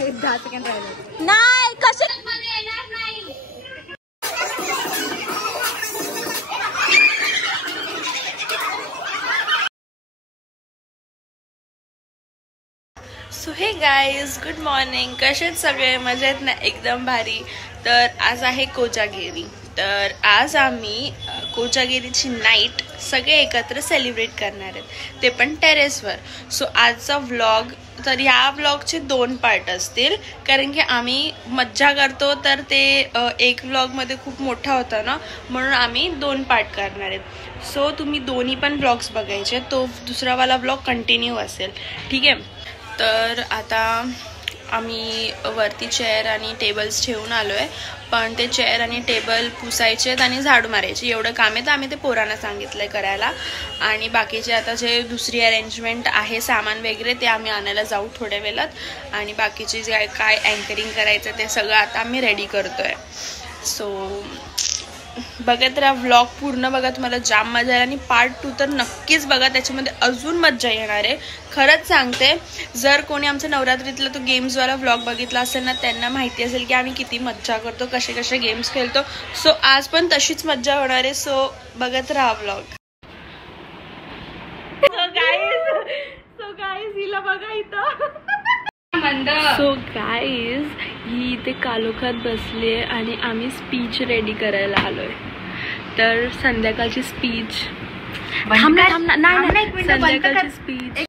10 second राहिले नाही कसे सो हे गाईज गुड मॉर्निंग. कसे सगळे मजेत ना? एकदम भारी. तर आज आहे कोजागिरी. तर आज आम्ही कोजागिरीची नाईट सगळे एकत्र सेलिब्रेट करणार आहेत, ते पण टेरेसवर. सो आजचा व्लॉग, तर ह्या व्लॉगचे 2 पार्ट असतील, कारण की आम्ही मज्जा करतो. तर ते एक व्लॉगमध्ये खूप मोठा होता ना, म्हणून आम्ही 2 पार्ट करणार आहेत. सो तुम्ही दोन्ही पण व्लॉग्स बघायचे, तो दुसरावाला व्लॉग कंटिन्यू असेल, ठीक आहे. तर आता आम्ही वरती चेअर आणि टेबल्स ठेवून आलो आहे, पण ते चेअर आणि टेबल पुसायचे आणि झाडू मारायचे एवढं काम आहे. तर आम्ही ते पोरांना सांगितलं आहे करायला. आणि बाकीचे आता जे दुसरी अरेंजमेंट आहे सामान वगैरे ते आम्ही आणायला जाऊ थोड्या वेळात. आणि बाकीचे जे काय अँकरिंग करायचं ते सगळं आता आम्ही रेडी करतो आहे. सो बघत राहा, व्लॉग पूर्ण बघा, तुम्हाला जाम मजा येईल. आणि पार्ट 2 तर नक्कीच बघा, त्याच्यामध्ये अजून मज्जा येणार आहे. खरंच सांगते, जर कोणी आमचा नवरात्रीतला तो गेम्सवाला व्लॉग बघितला असेल ना, त्यांना माहिती असेल की आम्ही किती मज्जा करतो, कसे कसे गेम्स खेळतो. सो आज पण तशीच मज्जा होणार आहे. सो बघत राहा व्लॉग. सो गाईज हिला बघा इथं. सो गाईज ही इथे कालोखात बसली आहे आणि आम्ही स्पीच रेडी करायला आलोय. तर संध्याकाळची स्पीच, संध्याकाळची स्पीच.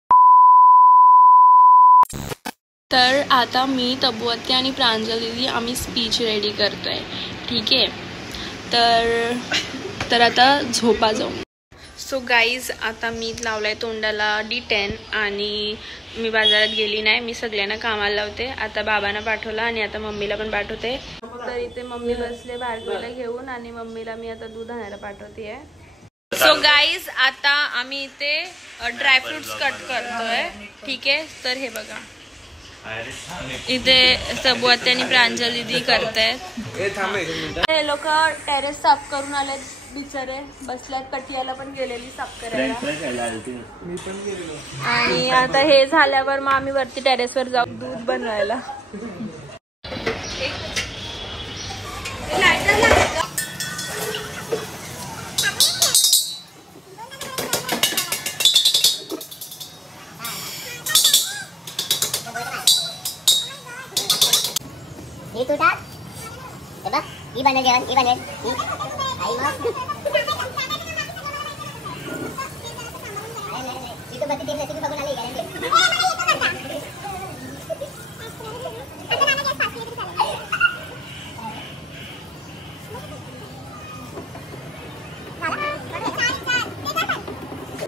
तर आता मी, तबुअत्ती आणि प्रांजली आम्ही स्पीच रेडी करतोय, ठीक आहे. तर आता झोपा जाऊ. सो गाईज आता मी लावलाय तोंडाला D10 आणि मी बाजारात गेली नाही. मी सगळ्यांना कामाला लावते. आता बाबांना पाठवला आणि आता मम्मीला पण पाठवते. तर इथे मम्मी बसले भार्गवीला घेऊन आणि मम्मीला मी आता दूध आणायला पाठवते. सो गाईज आता आम्ही इथे ड्रायफ्रुट्स कट करतोय, ठीक आहे. तर हे बघा, इथे तबुअत्ती आणि प्रांजली दी करतायत. हे लोक टेरेस साफ करून आले बिचारे, बसल्यात. कटियाला पण गेलेली साफ करायला. आणि आता हे झाल्यावर मग आम्ही वरती टेरेसवर जाऊ दूध बनवायला. हे तू टाक, हे बघ, ही बनेल जेवण, ही बनेल, आई मग ही तो बत्ती रेसिपी बघून आली गॅरंटी.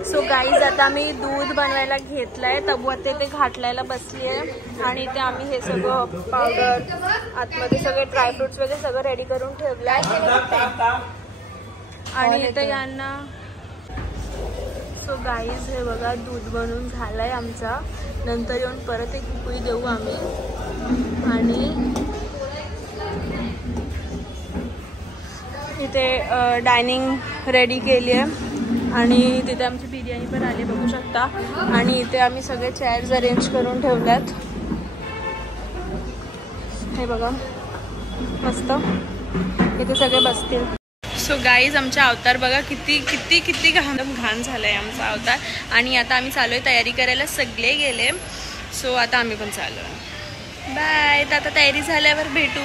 सो गाईज आता मी दूध बनवायला घेतलंय. तबुअत्ती ते घाटलायला बसली आहे आणि इथे आम्ही हे सगळं पावडर, आतमध्ये सगळे ड्रायफ्रुट्स वगैरे सगळं रेडी करून ठेवलंय. आणि इथे यांना, सो गाईज हे बघा दूध बनवून झालंय आमचा. नंतर येऊन परत एक उकळी देऊ आम्ही. आणि इथे डायनिंग रेडी केली आहे आणि तिथे आमची बिर्याणी पण आली, बघू शकता. आणि इथे आम्ही सगळे चेअर्स अरेंज करून ठेवल्यात, हे बघा मस्त. इथे सगळे बसतील. सो गाईज आमचा अवतार बघा, किती किती किती घाण झालाय आमचा अवतार. आणि आता आम्ही चालू आहे तयारी करायला. सगळे गेले, सो आता आम्ही पण चालू आहे. बाय. तर आता तयारी झाल्यावर भेटू.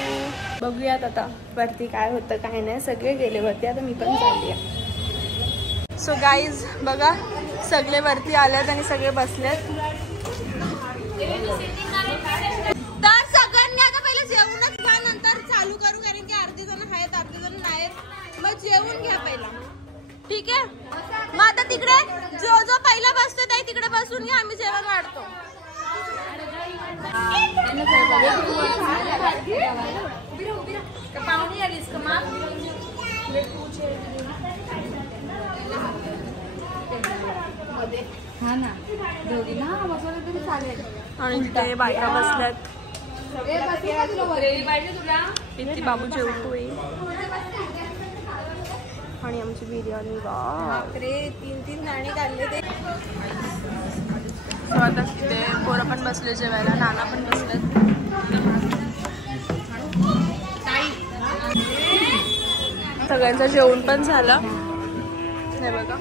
बघूयात आता वरती काय होतं काय नाही. सगळे गेले वरती, आता मी पण चालली आहे. सो गाईज बघा, सगळे वरती आलेत आणि सगळे बसलेत. तर सगळ्यांनी आता पहिले जेवूनच घ्या, नंतर चालू करू, कारण की अर्धे जण आहेत अर्धे जण नाहीत. मग जेवून घ्या पहिला, ठीक आहे. मग आता तिकडे जो पहिला बसतो ताई तिकडे बसून घ्या, आम्ही जेवण वाढतो. हा ना, दोघी ना बसवलं तरी चालेल. आणि ते बायका बसल्यात. इथे बाबू जेवतोय आणि आमची बिर्याणी. बापरे, 3-3 नाणे काढले ते. आता ते पोरं पण बसले जेवायला, नाना पण बसलेत. सगळ्यांचं जेवण पण झालं. हे बघा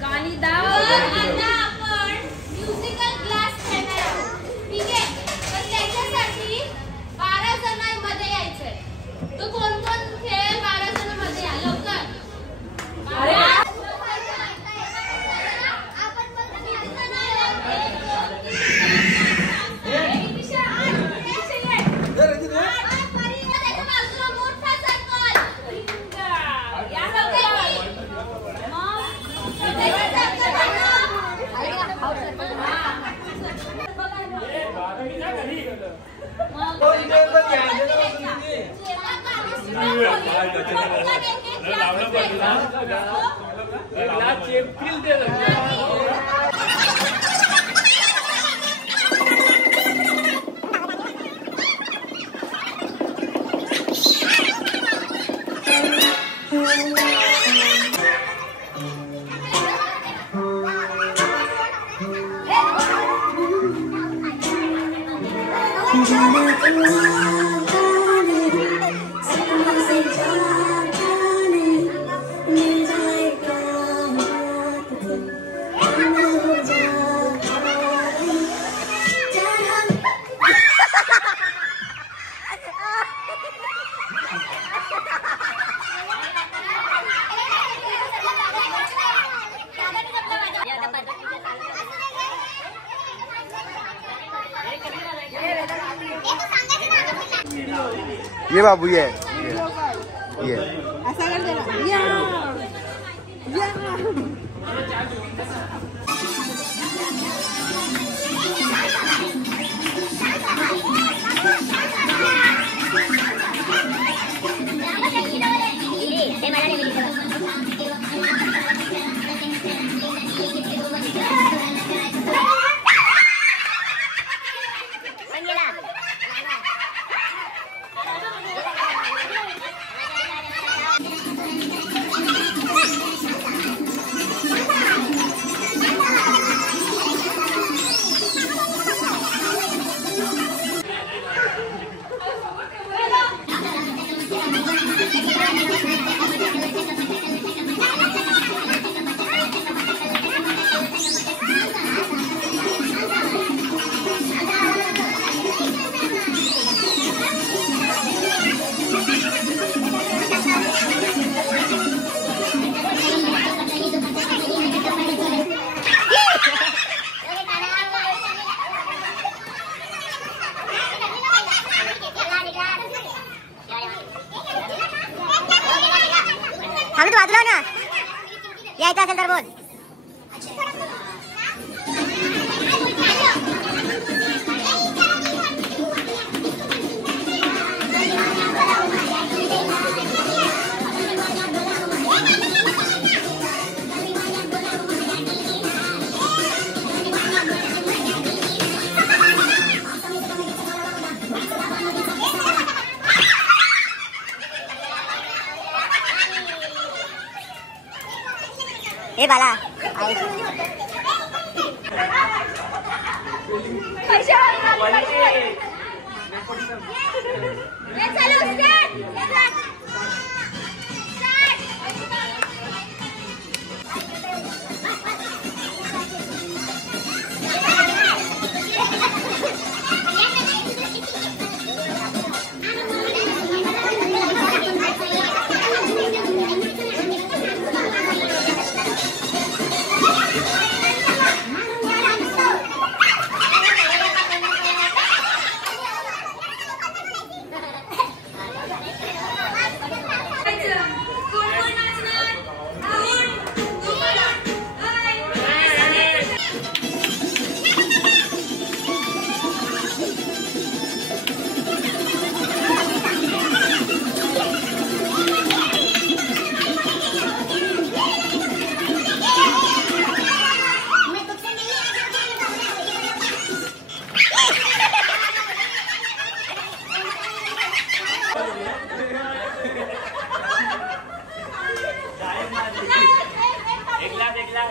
गाणी दाव आपण म्युझिकल क्लास घेणार आहोत. ठीक आहे, तर त्याच्यासाठी 12 जणांमध्ये यायचंय. तो कोण कोण खेळेल? 12 जणांमध्ये या लवकर. ये बाबू ये ऐसा कर देना. या आम्ही वाजलो ना यायचं असेल तर बोल. ए बाला एक ग्लास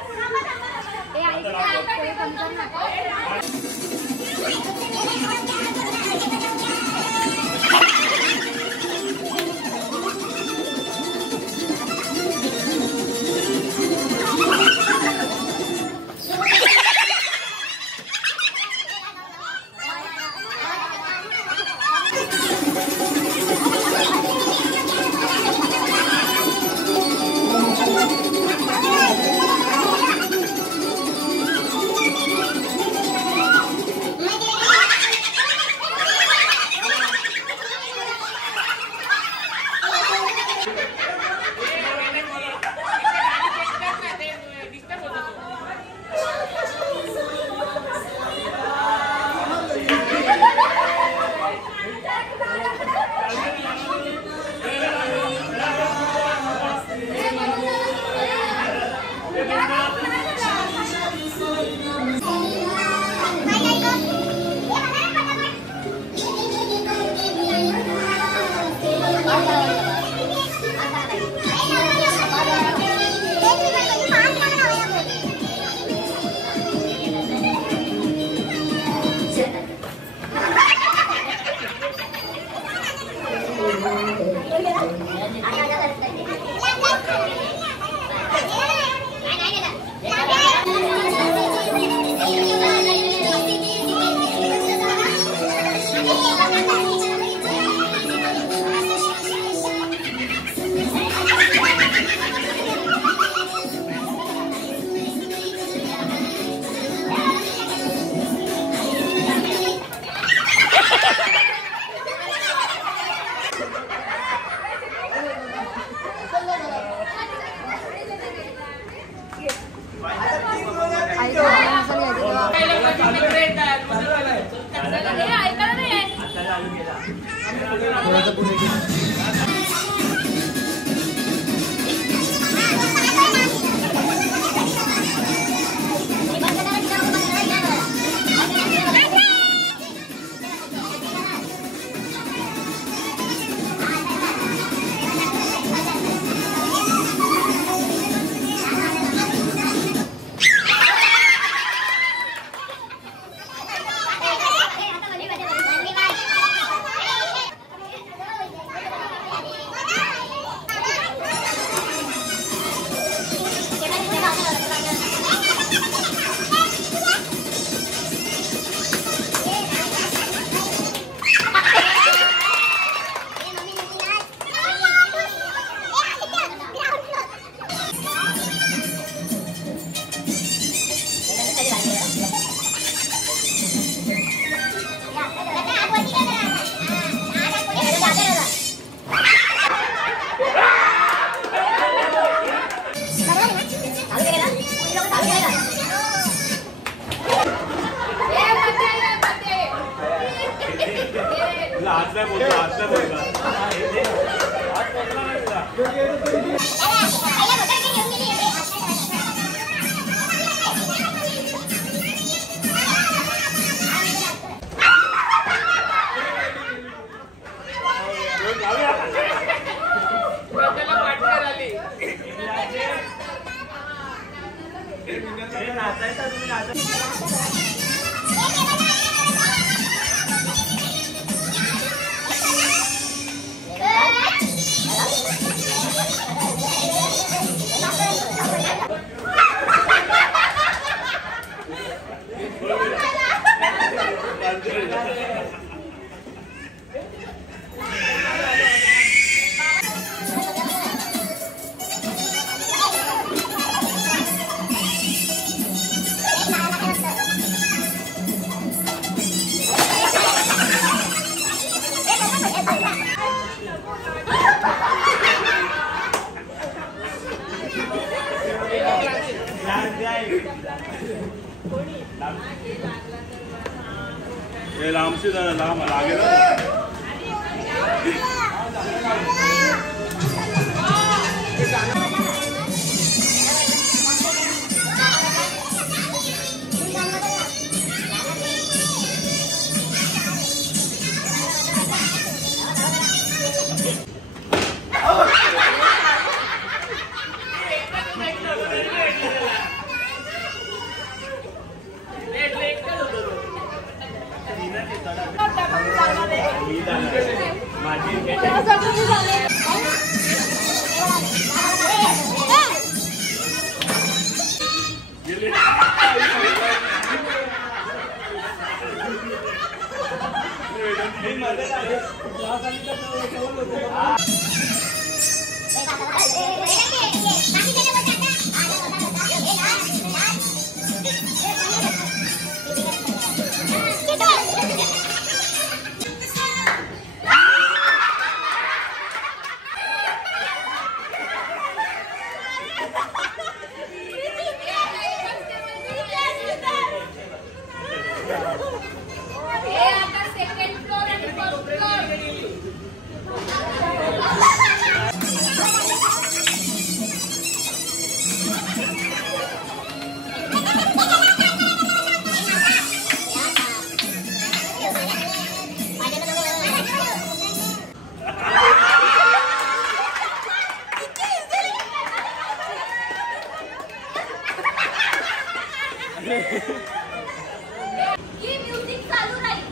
ही म्युझिक चालू राहील,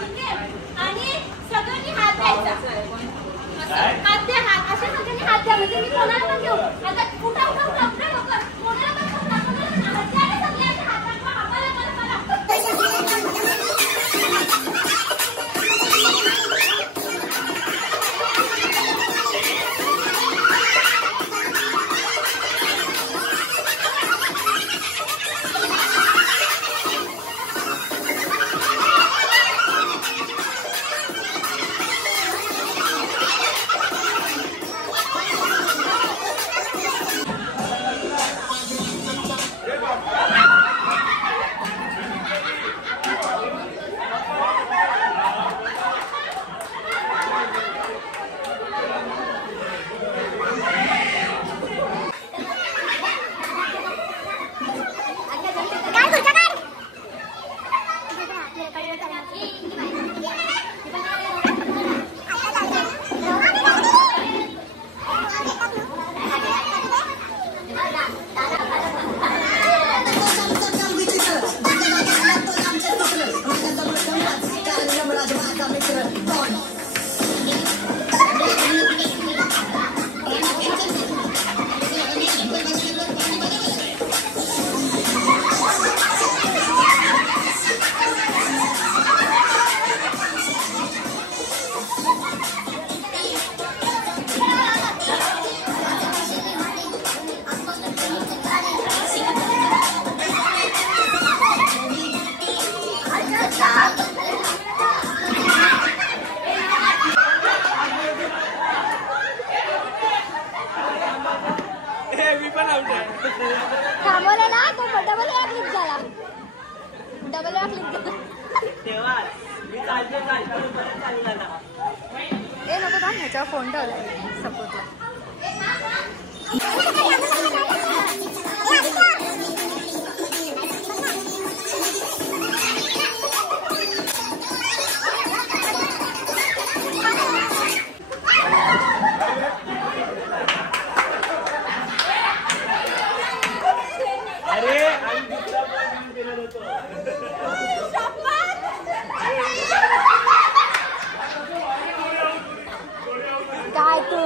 ठीक आहे? आणि सगळ्यांनी हात द्यायचा, हात द्या, हात असे सगळ्यांनी हात द्या. म्हणजे मी कोणाला पण घेऊ आता, उठा उठा उठा उठा लवकर, कोणाला पण हात द्या, सगळ्यांनी हात दाखवा. आम्हाला थांबवलं ना, तो डबल वेळा क्लिक झाला, डबल वेळा क्लिक झाला. ए नको थांब, ह्याच्यावर फोन ठेवला सपोर्टला. काय तू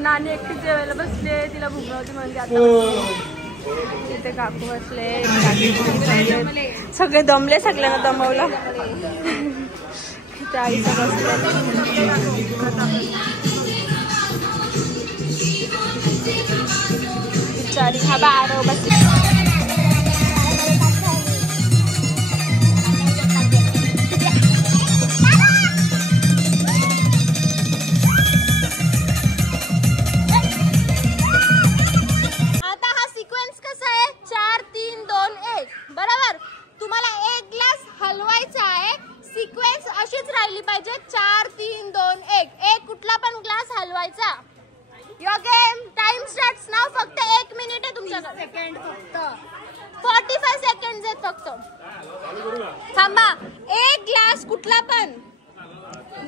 नानी एकटी जेवायला बसले, तिला भूक नव्हती म्हणजे आता तिथे काकू बसले, सगळे दमले, सगळ्यांना दमवलं. आईचा बसले बिचारी, हा बारो बसले. थांबा, एक ग्लास कुठला पण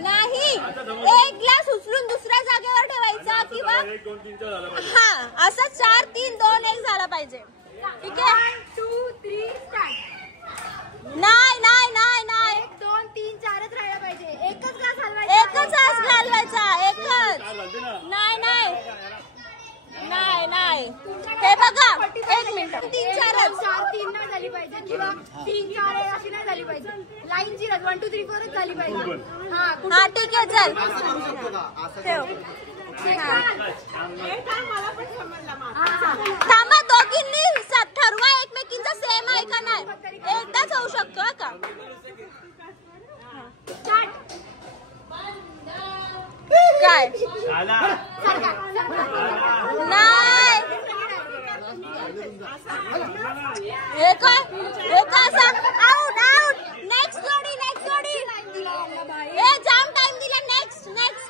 नाही, एक ग्लास उचलून दुसऱ्या जागेवर ठेवायचा किंवा हा असं 4, 3, 2, 1 झाला पाहिजे. ठीक आहे. 1, 2, 3 स्टार्ट. नाही नाही नाही नाही, 1, 2, 3, 4च राहायला पाहिजे. एकच ग्लास हलवायचा, एकच ग्लास घालवायचा, एकच. नाही नाही नाही नाही, हे बघा 1 मिनिट, 3, 4च, 4, 3 नाही झाली पाहिजे किंवा 3, 4 अशी नाही झाली पाहिजे. लाईनची 1, 2, 3, 4च झाली पाहिजे. हा ठीक आहे, चल ठेव. थांबा, दोघींनी ठरवा एकमेकींचा सेम आहे का नाही, एकदाच होऊ शकतो का. काय नाही, हे काय सांग. Out out. नेक्स्ट जोडी, नेक्स्ट जोडी. हे जाम टाइम दिला. नेक्स्ट नेक्स्ट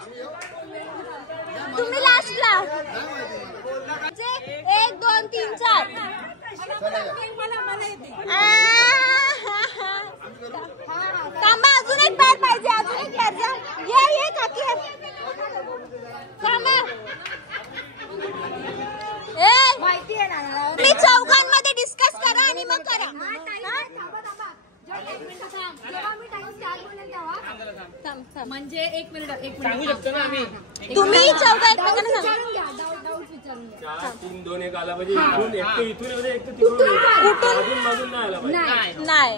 तुम्ही लास्टला. 1, 2, 3, 4. थांबा, अजून एक पॅड पाहिजे, अजून एक पॅड. ये काकी थांबा. मी चौघांमध्ये डिस्कस करा आणि मग करा. म्हणजे 1 मिनिट सांगू शकतो ना आम्ही. तुम्ही चौघा एकमेकांना सांगा. 4, 3, 2, 1 आला पाहिजे. इथून एक तिकडून मधून नाही आला पाहिजे. नाही,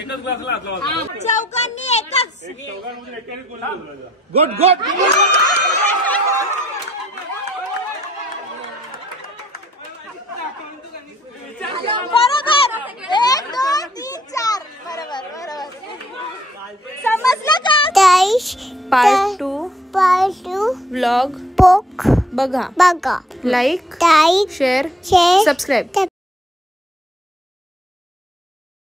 एकच ग्लासला हात लावा. चौघांनी एकच. चौघांमधून एकट्यानेच बोलतो. Good good. बरोबर. 1, 2, 3, 4. बरोबर बरोबर. समजलं का. पार्ट 2 व्लॉग बघा. Like, share, subscribe.